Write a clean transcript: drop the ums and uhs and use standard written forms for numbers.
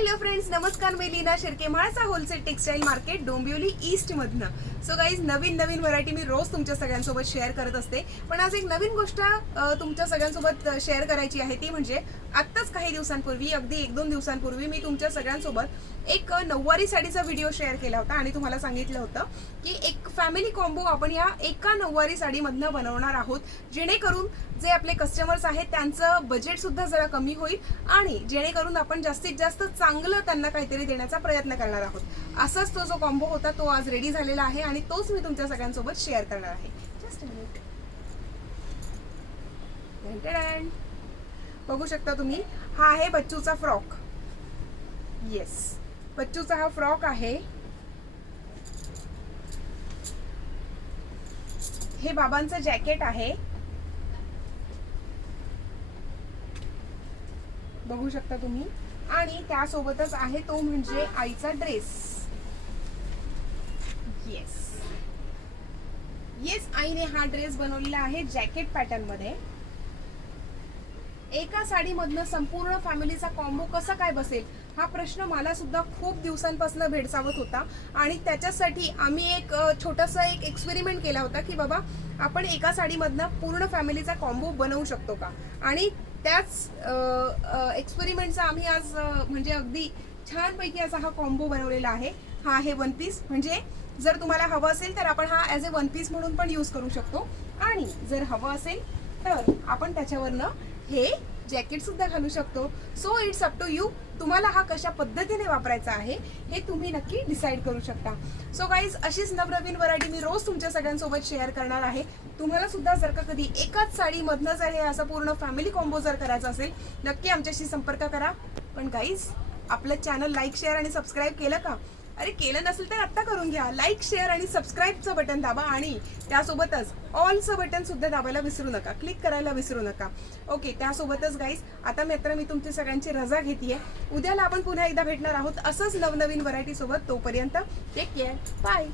Hello friends, नमस्कार. मी Leena Shirke, Mhalsa wholesale textile market, Dombivli east मधनं. सो गाईज, नवीन व्हरायटी मी रोज तुमच्या सगळ्यांसोबत शेअर करत असते. पण आज एक नवीन गोष्ट तुमच्या सगळ्यांसोबत शेअर करायची आहे. ती म्हणजे आत्ताच काही दिवसांपूर्वी, अगदी 1-2 दिवसांपूर्वी मी तुमच्या सगळ्यांसोबत एक नऊवारी साडीचा व्हिडिओ शेअर केला होता आणि तुम्हाला सांगितलं होतं की एक फॅमिली कॉम्बो आपण या एका नऊवारी साडीमधनं बनवणार आहोत, जेणेकरून जे आपले कस्टमर्स आहेत त्यांचं बजेट सुद्धा जरा कमी होईल आणि जेणेकरून आपण जास्तीत जास्त चांगलं त्यांना काहीतरी देण्याचा प्रयत्न करणार आहोत. असाच तो जो कॉम्बो होता तो आज रेडी झालेला आहे आणि तोच मी तुमच्या सगळ्यांसोबत शेअर करणार आहे. Just a minute. बघू शकता तुम्ही, हा आहे बच्चूचा फ्रॉक. येस, बच्चूचा हा फ्रॉक आहे. हे बाबांचं जॅकेट आहे, बघू शकता तुम्ही. आणि त्यासोबतच आहे तो म्हणजे आईचा ड्रेस. येस येस, आईने हा ड्रेस बनवलेला आहे जॅकेट पॅटर्न मध्ये. एका साडीमधनं संपूर्ण फॅमिलीचा कॉम्बो कसा काय बसेल हा प्रश्न मला सुद्धा खूप दिवसांपासून भेडसावत होता आणि त्याच्यासाठी आम्ही एक छोटासा एक्सपेरिमेंट केला होता की बाबा आपण एका साडीमधनं पूर्ण फॅमिलीचा कॉम्बो बनवू शकतो का. आणि त्याच एक्सपेरिमेंटचा आम्ही आज म्हणजे अगदी छानपैकी असा हा कॉम्बो बनवलेला आहे. हा आहे वन पीस. म्हणजे जर तुम्हाला हवं असेल तर आपण हा ॲज अ वन पीस म्हणून पण यूज करू शकतो आणि जर हवं असेल तर आपण त्याच्यावरनं हे जॅकेट सुद्धा घालू शकतो. So it's up to you. तुम्हाला हा कशा पद्धतीने वापरायचा आहे हे तुम्ही नक्की डिसाईड करू शकता. सो गाईज, अशीच नवनवीन व्हरायटी मी रोज तुमच्या सगळ्यांसोबत शेअर करणार आहे. तुम्हाला सुद्धा जर का कधी एकाच साडीमधनं जर हे असं पूर्ण फॅमिली कॉम्बो जर करायचा असेल नक्की आमच्याशी संपर्क करा. पण गाईज, आपलं चॅनल लाईक, शेअर आणि सबस्क्राईब केलं का? अरे केलं नसेल तर आत्ता करून घ्या. लाईक, शेअर आणि सबस्क्राईबचं बटन दाबा आणि त्यासोबतच ऑलचं बटन सुद्धा दाबायला विसरू नका, क्लिक करायला विसरू नका. ओके, त्यासोबतच गाईज आता मी तुमची सगळ्यांची रजा घेतेय. उद्याला आपण पुन्हा एकदा भेटणार आहोत असंच नवनवीन व्हरायटी सोबत. तोपर्यंत टेक केअर, बाय.